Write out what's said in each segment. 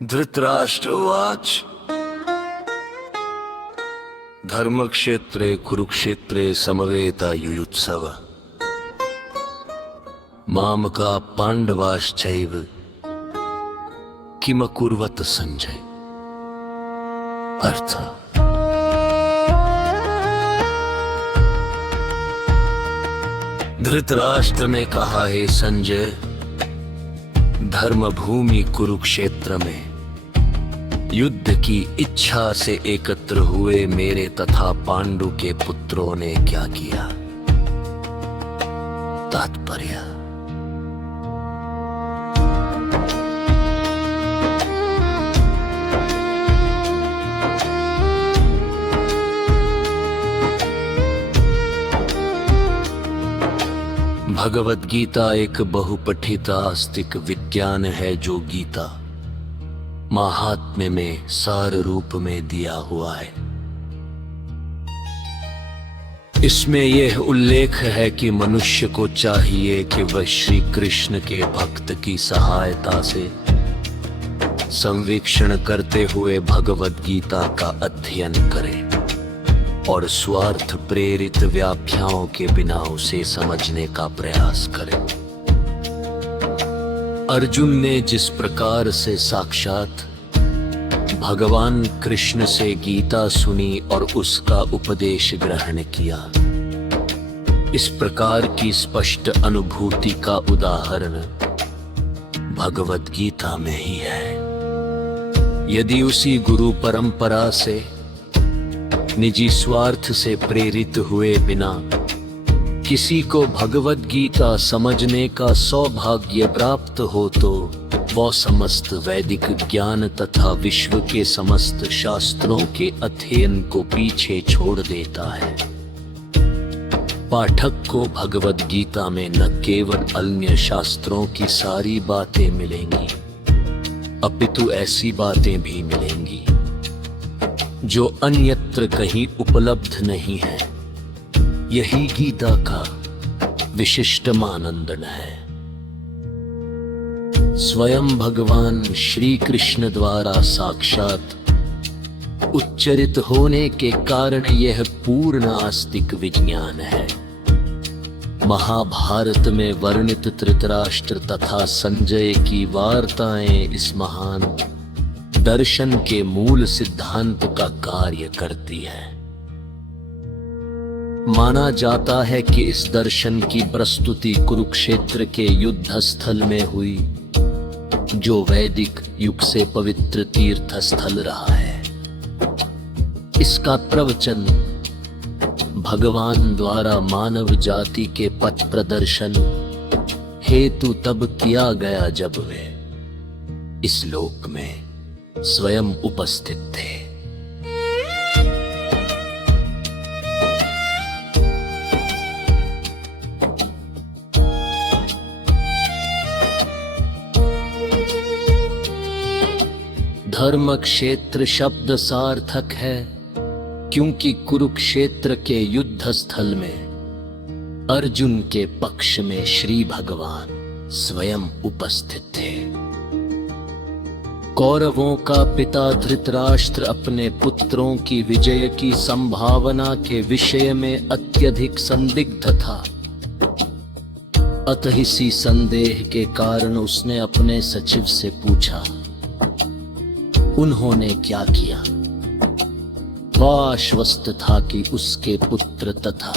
धृतराष्ट्रवाच धर्मक्षेत्रे कुरुक्षेत्रे समवेतायुयुत्सव मामका पांडवाश्चैव किमकुर्वत संजय। अर्थ, धृतराष्ट्र ने कहा, हे संजय, धर्मभूमि कुरुक्षेत्र में युद्ध की इच्छा से एकत्र हुए मेरे तथा पांडु के पुत्रों ने क्या किया। तात्पर्य, भगवद गीता एक बहुपठित आस्तिक विज्ञान है जो गीता महात्म्य में सार रूप में दिया हुआ है। इसमें यह उल्लेख है कि मनुष्य को चाहिए कि वह श्री कृष्ण के भक्त की सहायता से संवीक्षण करते हुए भगवद गीता का अध्ययन करे और स्वार्थ प्रेरित व्याख्याओं के बिना उसे समझने का प्रयास करे। अर्जुन ने जिस प्रकार से साक्षात भगवान कृष्ण से गीता सुनी और उसका उपदेश ग्रहण किया, इस प्रकार की स्पष्ट अनुभूति का उदाहरण भगवद गीता में ही है। यदि उसी गुरु परंपरा से निजी स्वार्थ से प्रेरित हुए बिना किसी को भगवद गीता समझने का सौभाग्य प्राप्त हो तो वह समस्त वैदिक ज्ञान तथा विश्व के समस्त शास्त्रों के अध्ययन को पीछे छोड़ देता है। पाठक को भगवद गीता में न केवल अन्य शास्त्रों की सारी बातें मिलेंगी, अपितु ऐसी बातें भी मिलेंगी जो अन्यत्र कहीं उपलब्ध नहीं है। यही गीता का विशिष्ट मानदंड है। स्वयं भगवान श्री कृष्ण द्वारा साक्षात उच्चरित होने के कारण यह पूर्ण आस्तिक विज्ञान है। महाभारत में वर्णित धृतराष्ट्र तथा संजय की वार्ताएं इस महान दर्शन के मूल सिद्धांत का कार्य करती है। माना जाता है कि इस दर्शन की प्रस्तुति कुरुक्षेत्र के युद्ध स्थल में हुई, जो वैदिक युग से पवित्र तीर्थ स्थल रहा है। इसका प्रवचन भगवान द्वारा मानव जाति के पथ प्रदर्शन हेतु तब किया गया जब वे इस लोक में स्वयं उपस्थित थे। धर्म क्षेत्र शब्द सार्थक है क्योंकि कुरुक्षेत्र के युद्ध स्थल में अर्जुन के पक्ष में श्री भगवान स्वयं उपस्थित थे। कौरवों का पिता धृतराष्ट्र अपने पुत्रों की विजय की संभावना के विषय में अत्यधिक संदिग्ध था। अतः इसी संदेह के कारण उसने अपने सचिव से पूछा, उन्होंने क्या किया? वह आश्वस्त था कि उसके पुत्र तथा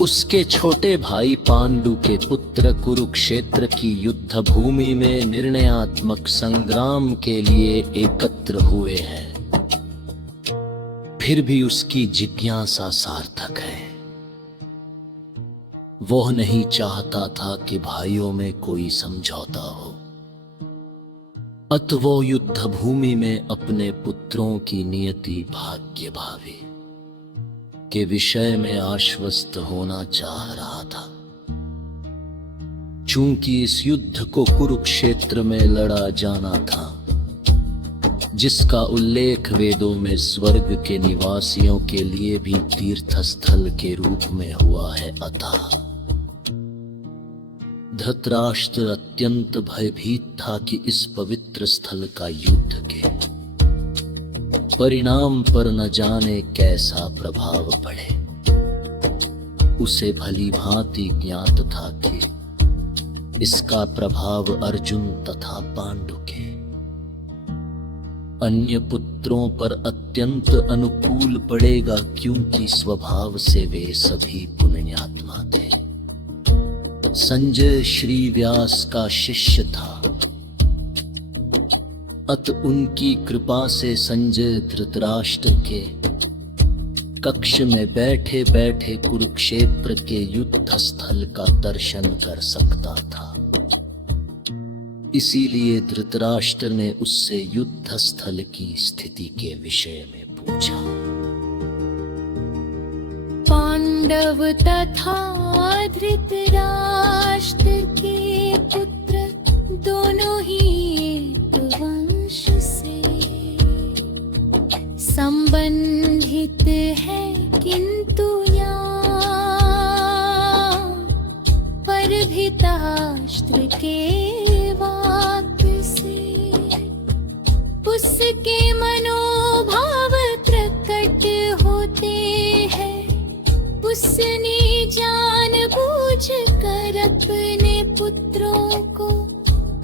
उसके छोटे भाई पांडु के पुत्र कुरुक्षेत्र की युद्ध भूमि में निर्णयात्मक संग्राम के लिए एकत्र हुए हैं। फिर भी उसकी जिज्ञासा सार्थक है। वह नहीं चाहता था कि भाइयों में कोई समझौता हो, अतः वो युद्ध भूमि में अपने पुत्रों की नियति भाग्य भावी के विषय में आश्वस्त होना चाह रहा था। चूंकि इस युद्ध को कुरुक्षेत्र में लड़ा जाना था, जिसका उल्लेख वेदों में स्वर्ग के निवासियों के लिए भी तीर्थ स्थल के रूप में हुआ है, अतः धृतराष्ट्र अत्यंत भयभीत था कि इस पवित्र स्थल का युद्ध के परिणाम पर न जाने कैसा प्रभाव पड़े। उसे भली भांति ज्ञात था कि इसका प्रभाव अर्जुन तथा पांडु के अन्य पुत्रों पर अत्यंत अनुकूल पड़ेगा, क्योंकि स्वभाव से वे सभी पुण्यात्मा थे। संजय श्री व्यास का शिष्य था, अत उनकी कृपा से संजय धृतराष्ट्र के कक्ष में बैठे बैठे कुरुक्षेत्र के युद्ध स्थल का दर्शन कर सकता था। इसीलिए धृतराष्ट्र ने उससे युद्ध स्थल की स्थिति के विषय में पूछा। पांडव तथा धृतराष्ट्र के पुत्र दोनों ही एक वंश से संबंधित है, किंतु यहाँ परभितास्त्र के वाक्य से उसके मनोभाव प्रकट होते हैं। उसने जानबूझ कर अपने पुत्रों को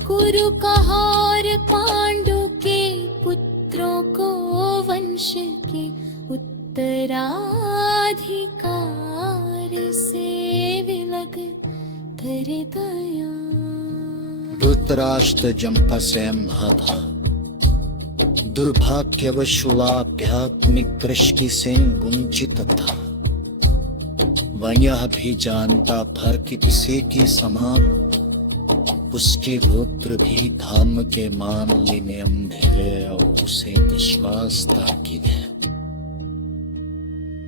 कुरु कहा और पांडु के पुत्रों को वंश के उत्तराधिकार से विलग कर दया। धृतराष्ट्र जंपसैम था, दुर्भाग्यवशुलाध्यात्मिक दृष्टि से वंचित था। वह यह भी जानता था कि किसी के समान उसके पुत्र भी धर्म के मामले में अंधे हैं और उसे विश्वास था कि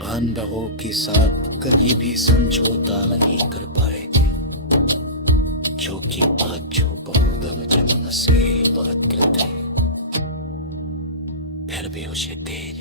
पांडवों के साथ कभी भी समझौता नहीं कर पाएंगे, क्योंकि पांचों बहुत जन्म से बहुत कृत है। फिर भी उसे तेज